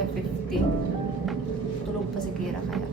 5:50. Tulog pa si Kira kaya.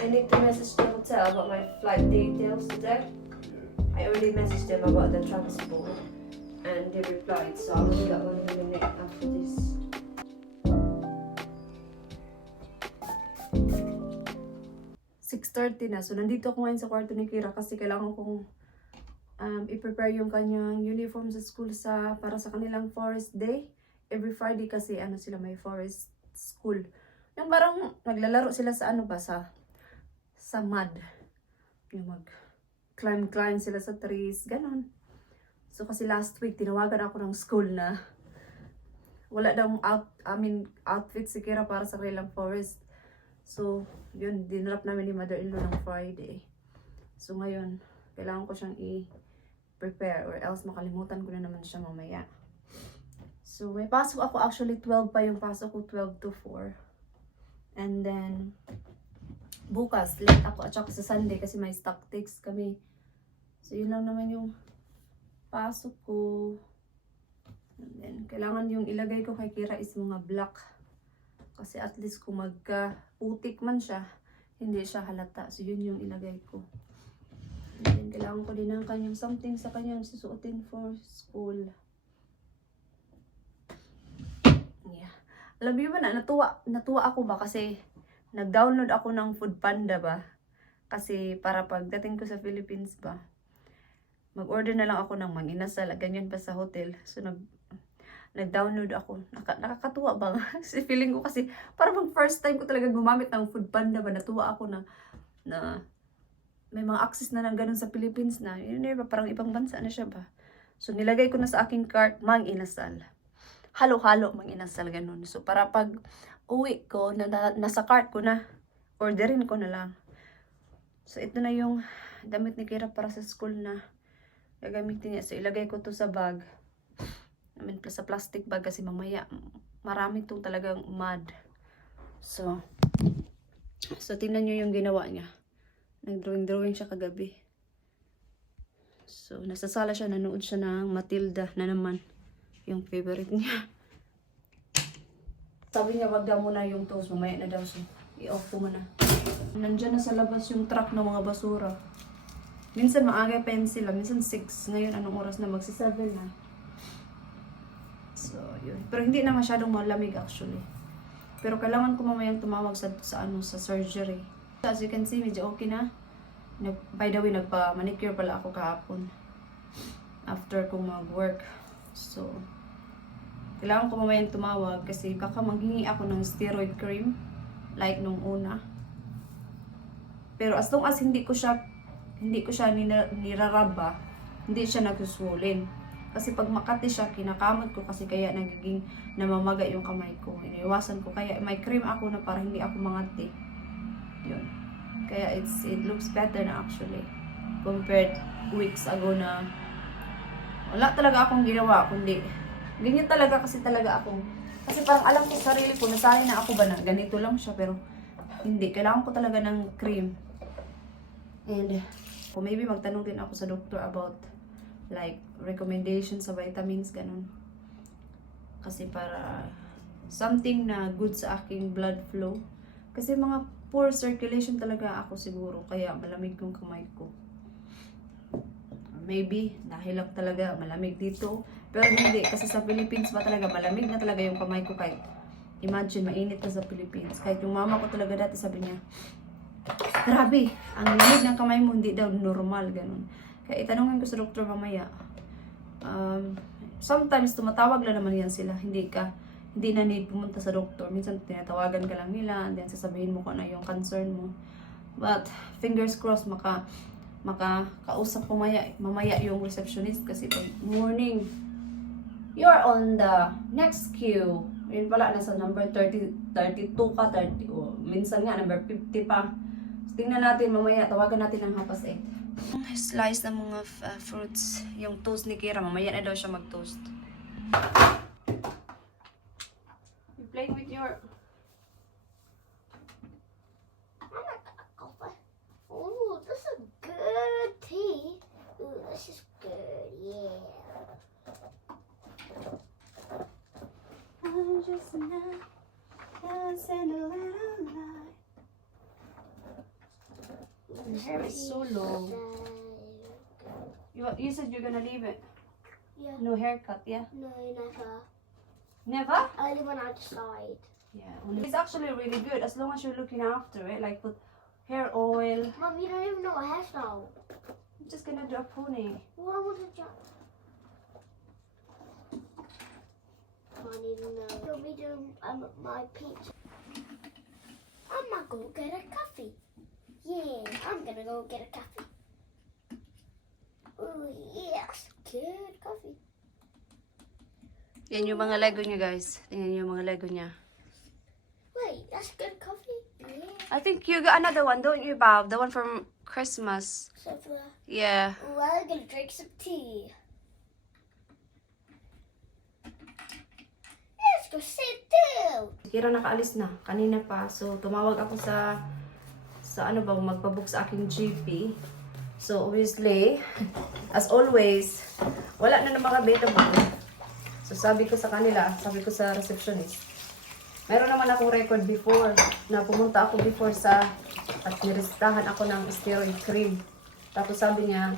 I need to message the hotel about my flight details today. I already messaged them about the transport and they replied, so I'll do that one in a minute after this. .30 na. So, nandito ako ngayon sa kwarto ni Kira kasi kailangan kong i-prepare yung kanyang uniform sa school para sa kanilang forest day. Every Friday kasi sila may forest school. Yung parang naglalaro sila sa sa mud. Yung climb sila sa trees, ganon. So kasi last week tinawagan ako ng school na wala daw outfit si Kira para sa kanilang forest. So yun, dinrap namin ni mother-in-law ng Friday. So ngayon, kailangan ko siyang i-prepare or else makalimutan ko na naman siya mamaya. So may pasok ako, actually 12 pa yung pasok ko, 12 to 4. And then bukas, late ako at saka sa Sunday kasi may stock takes kami. So yun lang naman yung pasok ko. And then kailangan yung ilagay ko kay Kira is mga black. Kasi at least kung magka-putik man siya, hindi siya halata. So yun yung ilagay ko. And then kailangan ko din ng kanyang something sa kanyang susuotin for school. Yeah. Alam niyo ba na, natuwa ako ba kasi nag-download ako ng Foodpanda ba? Kasi para pagdating ko sa Philippines ba, mag-order na lang ako ng manginasal, ganyan pa sa hotel. So nag-download ako. Nakakatuwa ba? Kasi feeling ko kasi parang first time ko talaga gumamit ng Foodpanda ba, natuwa ako na may mga access na ng ganun sa Philippines na. Yun ba, parang ibang bansa na siya ba? So nilagay ko na sa aking cart, manginasal. Halo-halo manginasal, ganun. So para pag uwi ko, nasa cart ko na, orderin ko na lang. So ito na yung damit ni Kira para sa school na gagamitin niya. So ilagay ko to sa bag. Sa plastic bag kasi mamaya marami itong talagang mud. So tingnan nyo yung ginawa niya. Nag-drawing siya kagabi. So nasa sala siya, nanood siya ng Matilda na naman. Yung favorite niya. Sabi niya wag daw muna yung toast, mamaya na daw. So i-off ko muna. Nandiyan na sa labas yung truck ng mga basura. Minsan maaga pa sila, minsan 6. Ngayon anong oras na? Magsi-7 na. So, yun. Pero hindi na masyadong malamig actually. Pero kailangan ko mamayang tumawag sa surgery. As you can see, medyo okay na. By the way, nagpa-manicure pala ako kahapon. After ko mag-work. So, kailangan ko mamayang tumawag kasi baka maghingi ako ng steroid cream. Like nung una. Pero as long as hindi ko siya niraraba, hindi siya nagsuswollen. Kasi pag makati siya, kinakamot ko kasi kaya nagiging namamaga yung kamay ko. Iniwasan ko. Kaya may cream ako na para hindi ako mangati. Yun. Kaya it looks better na actually. Compared weeks ago na wala talaga akong ginawa. Kundi ganyan talaga kasi talaga ako. Kasi parang alam ko sarili ko, nasanay na ako ba na ganito lang siya. Pero hindi. Kailangan ko talaga ng cream. And maybe magtanong din ako sa doctor about like recommendation sa vitamins, ganun. Kasi para something na good sa aking blood flow. Kasi mga poor circulation talaga ako siguro. Kaya malamig yung kamay ko. Maybe dahil lang talaga malamig dito. Pero hindi. Kasi sa Philippines ba talaga malamig na talaga yung kamay ko. Kahit imagine mainit na sa Philippines. Kahit yung mama ko talaga dati sabi niya, grabe, ang lamig ng kamay mo hindi daw normal, ganun. Kaya itanungin ko sa doktor mamaya. Sometimes tumatawag lang naman yan sila. Hindi na need pumunta sa doktor. Minsan tinatawagan ka lang nila and then sasabihin mo kung ano yung concern mo. But fingers crossed makakausap ko mamaya yung receptionist kasi pag morning you're on the next queue. Yun pala, nasa number 30, 32 ka, 30, minsan nga number 50 pa. So, tingnan natin mamaya, tawagan natin ng 8:30. Slice ng mga fruits. Yung toast ni Kira, mamaya na daw siya mag-toast. You playing with your... Oh, this is good. this is good. Yeah. I'm just not dancing a little light. Your hair is so long. You said you're gonna leave it. Yeah. No haircut, yeah? No, never. Never? Only when I decide. Yeah. It's actually really good as long as you're looking after it. Like put hair oil. Mum, you don't even know a hairstyle. I'm just gonna do a pony. Why would you jump? Can't even know. You'll be doing my peach. I'm gonna go get a coffee. Yeah, I'm gonna go get a coffee. Oh yes, good coffee. Yan yung mga Lego niya, guys. Tingnan niyo yung mga Lego niya. Wait, that's good coffee. Yeah. I think you got another one, don't you, Bob? The one from Christmas. So for Yeah. I'm gonna drink some tea. Let's go sit down. Kira nakaalis na. Kanina pa. So, tumawag ako sa ano ba, magpabook sa aking GP. So, obviously, as always, wala na ng mga available. So, sabi ko sa kanila, sabi ko sa receptionist, meron naman akong record before, na pumunta ako before at nirestahan ako ng steroid cream. Tapos sabi niya,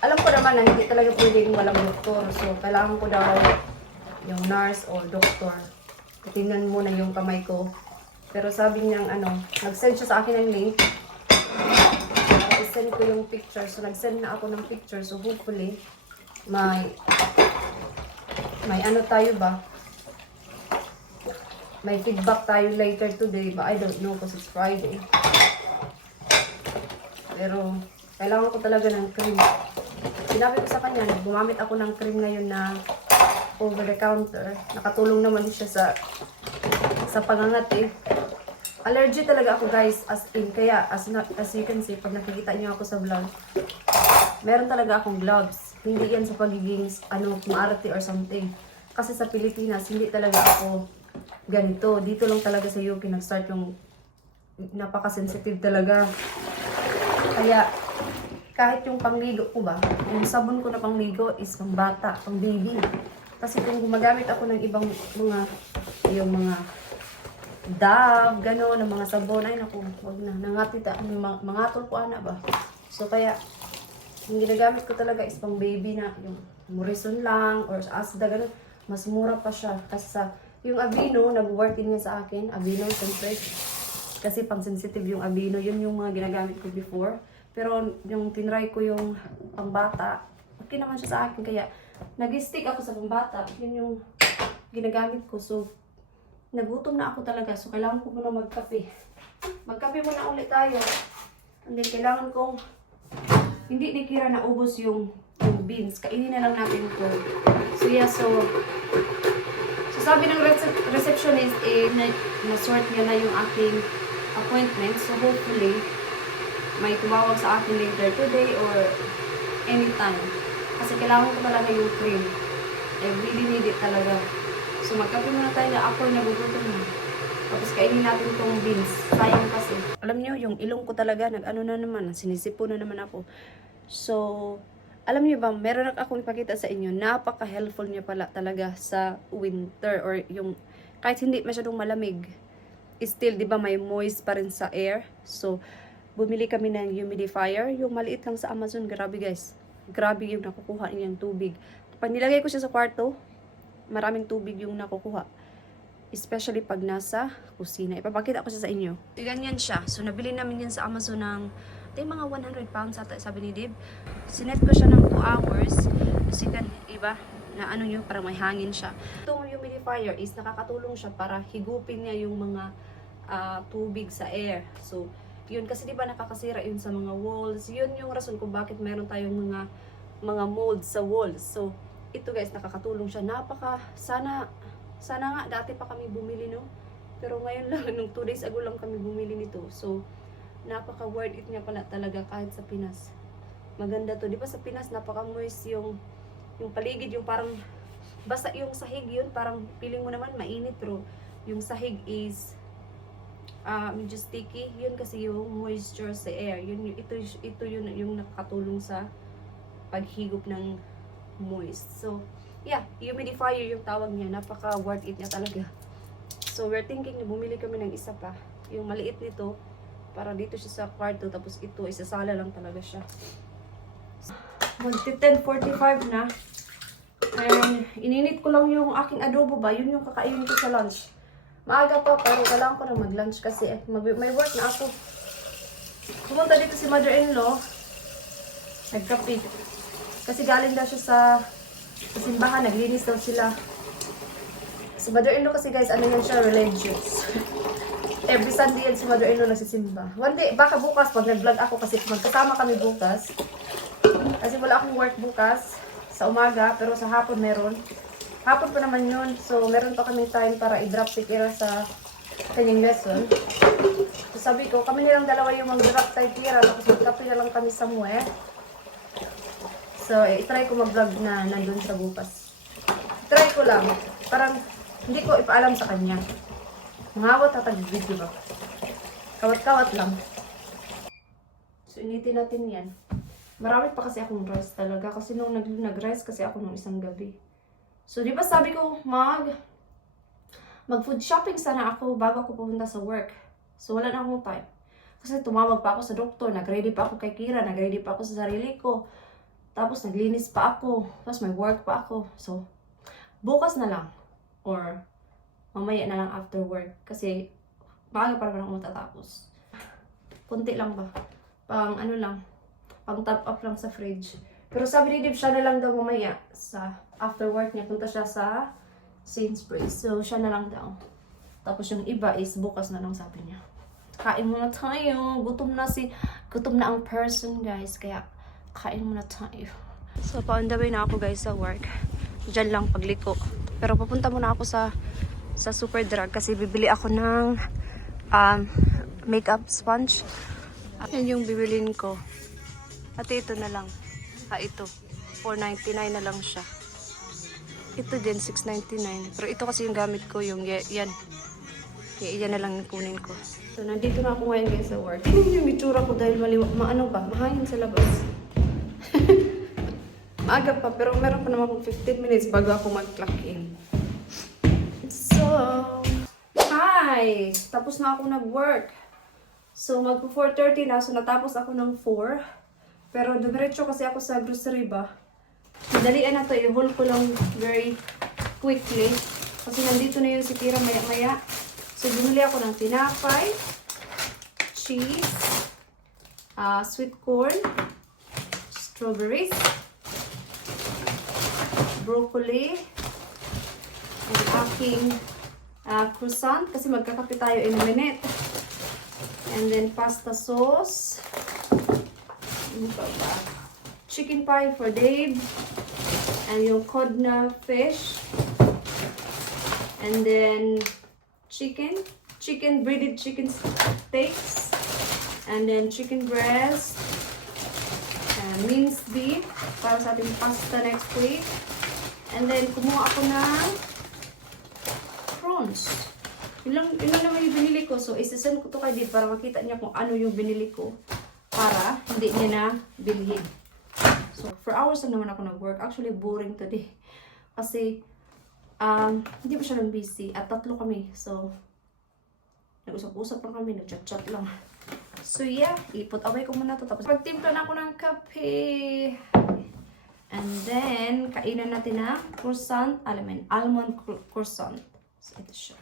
alam ko naman na hindi talaga pwedeng walang doktor. So, kailangan ko daw yung nurse o doktor. Tingnan muna yung kamay ko. Pero sabi niya, nag-send siya sa akin ng link. I-send ko yung picture. So, nag-send na ako ng picture. So, hopefully, may ano tayo ba? May feedback tayo later today. But I don't know because it's Friday. Pero, kailangan ko talaga ng cream. Sinabi ko sa kanya, gumamit ako ng cream ngayon na over the counter. Nakatulong naman siya sa pangangat eh. Allergy talaga ako guys, as in. Kaya, as you can see, pag nakikita niyo ako sa vlog, meron talaga akong gloves. Hindi yan sa pagiging, maarte or something. Kasi sa Pilipinas, hindi talaga ako ganito. Dito lang talaga sa UK, nag-start yung napaka-sensitive talaga. Kaya, kahit yung pangligo ko ba, yung sabon ko na pangligo is pang bata, pang baby. Kasi kung gumagamit ako ng ibang yung mga Dove, gano'n, ng mga sabon, ay naku, wag na, nangatita, mangatol ko ana ba. So kaya, yung ginagamit ko talaga is pang baby na, yung Morrison lang, or Asda, gano'n, mas mura pa siya. Kasi yung Aveeno, nag-work din niya sa akin, Aveeno, siyempre, kasi pang sensitive yung Aveeno, yun yung mga ginagamit ko before. Pero yung tinry ko yung pambata, okay naman siya sa akin, kaya nag-stick ako sa pambata, yun yung ginagamit ko. So, nagutom na ako talaga, so kailangan ko muna magkape. Magkape muna ulit tayo. And then, kailangan kong, hindi ni Kira na ubos yung beans. Kainin na lang natin ito. So, yeah, so sabi ng receptionist, na-sort niya na yung aking appointment. So, hopefully, may tumawag sa akin later today or anytime. Kasi kailangan ko talaga yung cream. I really need it talaga. So, magkape muna tayo na apoy na gugutom na. Tapos, kainin natin itong beans. Sayang kasi. Alam niyo, yung ilong ko talaga, nag-ano na naman, sinisipo na naman ako. So, alam niyo ba, meron akong ipakita sa inyo, napaka-helpful niya pala talaga sa winter or yung, kahit hindi masyadong malamig, still, di ba, may moist pa rin sa air. So, bumili kami ng humidifier, yung maliit lang sa Amazon. Grabe guys, grabe yung nakukuha niyang tubig. Pag nilagay ko siya sa kwarto, maraming tubig yung nakukuha. Especially pag nasa kusina. Ipapakita ko siya sa inyo. Ganyan siya. So, nabili namin yan sa Amazon ng mga 100 pounds ata, sabi ni Dib. Sinet ko siya ng 2 hours. Kasi iba, na ano nyo, parang may hangin siya. Itong humidifier is nakakatulong siya para higupin niya yung mga tubig sa air. So, yun kasi diba nakakasira yun sa mga walls. Yun yung rason kung bakit meron tayong mga molds sa walls. So, ito guys, nakakatulong siya. Sana nga, dati pa kami bumili, no? Pero ngayon lang, nung 2 days ago lang kami bumili nito. So, napaka worth it niya pala talaga kahit sa Pinas. Maganda to. Di ba sa Pinas, napaka-moist yung paligid, yung parang, basta yung sahig yun, parang feeling mo naman mainit, pero yung sahig is, medyo sticky. Yun kasi yung moisture sa air. Ito yun yung nakatulong sa paghigop ng moist. So, yeah, humidifier yung tawag niya. Napaka worth it niya talaga. So, we're thinking na bumili kami ng isa pa. Yung maliit nito, para dito siya sa kwarto. Tapos ito, isasala lang talaga siya. Mag-10:45 na. And ininit ko lang yung aking adobo ba. Yun yung kakainin ko sa lunch. Maaga pa, pero kailangan ko na mag-lunch kasi may work na ako. Pumunta dito si mother-in-law. Nagkape. Kasi galing daw siya sa simbahan. Naglinis daw sila. Si mother-in-law kasi guys, ano yan siya, religious. Every Sunday yan si mother-in-law nagsisimba. One day, baka bukas pag nag-vlog ako kasi magkasama kami bukas. Kasi wala akong work bukas sa umaga, pero sa hapon meron. Hapon pa naman yun. So, meron pa kami time para i-drop si Kira sa kanyang lesson. So, sabi ko, kami nilang dalawa yung mag-drop kay Kira. Tapos mag-copy na lang kami somewhere. So, i-try ko mag-vlog na nandun sa bukas. Try ko lang. Parang, hindi ko ipaalam sa kanya. Mangawat at video ba? Kawat-kawat lang. So, initin natin yan. Marami pa kasi akong rice talaga. Kasi nung nag-rice kasi ako nung isang gabi. So, di ba sabi ko, mag-food shopping sana ako bago ako pumunta sa work. So, wala na akong time. Kasi tumawag pa ako sa doktor, nag-ready pa ako kay Kira, nag-ready pa ako sa sarili ko. Tapos, naglinis pa ako. Tapos, may work pa ako. So, bukas na lang. Or, mamaya na lang after work. Kasi, maaga pa naman ako matatapos. Kunti lang ba? Pang ano lang, pang top up lang sa fridge. Pero sabi ni Dib, siya na lang daw mamaya sa after work niya, punta siya sa Sainsbury's. So, siya na lang daw. Tapos yung iba is bukas na lang sabi niya. Kain muna tayo. Gutom na ang person, guys. Kaya, kain muna tayo. So, pa-on the way na ako, guys, sa work. Diyan lang pagliko. Pero papunta muna ako sa Superdrug kasi bibili ako ng makeup sponge. Yan yung bibilin ko. At ito na lang. Ito. $4.99 na lang siya. Ito din, $6.99. Pero ito kasi yung gamit ko, yung yan. Kaya yan na lang yung kunin ko. So, nandito na ako ngayon guys sa work. Tingnan yung itsura ko dahil mahangin sa labas. Maaga pa, pero meron pa naman akong 15 minutes bago ako mag-clock in. So, hi! Tapos na ako nag-work. So, mag-4:30 na. So, natapos ako ng 4. Pero dumiretso kasi ako sa grocery ba. Madalian na to, i-haul ko lang very quickly. Kasi nandito na yung si Kira maya-maya. So, bumili ako ng tinapay, cheese, sweet corn, strawberries, broccoli, and aking croissant. Kasi magkakape tayo in a minute. And then pasta sauce. Chicken pie for Dave. And yung cod na fish. And then breaded chicken steaks. And then chicken breast. And minced beef para sa ating pasta next week. And then kumuha ako ng prawns. Yun lang naman yung binili ko. So, isasend ko to kay Dave para makita niya kung ano yung binili ko. Para hindi niya na bilhin. So, 4 hours lang naman ako nag-work. Actually, boring today. Kasi, hindi pa siya lang busy. At 3 kami. So, nag-usap-usap lang kami. Nag-chat-chat lang. So, yeah. Ipot away ko muna to. Tapos, pagtimpla na ako ng kape. And then, kainan natin na croissant. Almond croissant. So, ito siya.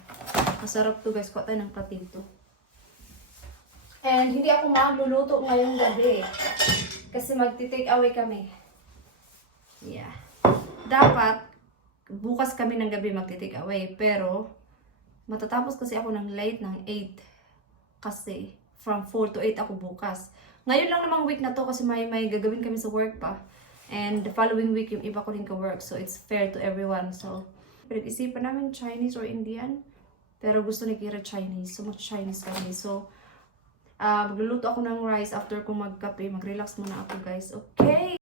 Masarap to guys. Kuha tayo ng plating to. And hindi ako magluluto ngayong gabi. Kasi magti-take away kami. Yeah. Dapat, bukas kami ng gabi magti-take away. Pero, matatapos kasi ako ng late ng 8. Kasi, from 4 to 8 ako bukas. Ngayon lang namang week na to kasi may gagawin kami sa work pa. And the following week, yung iba ko rin ka-work. So, it's fair to everyone. So, pinag-isipan namin Chinese or Indian. Pero gusto ni Kira Chinese. So, much Chinese kami. So, magluluto ako ng rice after kong magkape. Mag-relax muna ako, guys. Okay?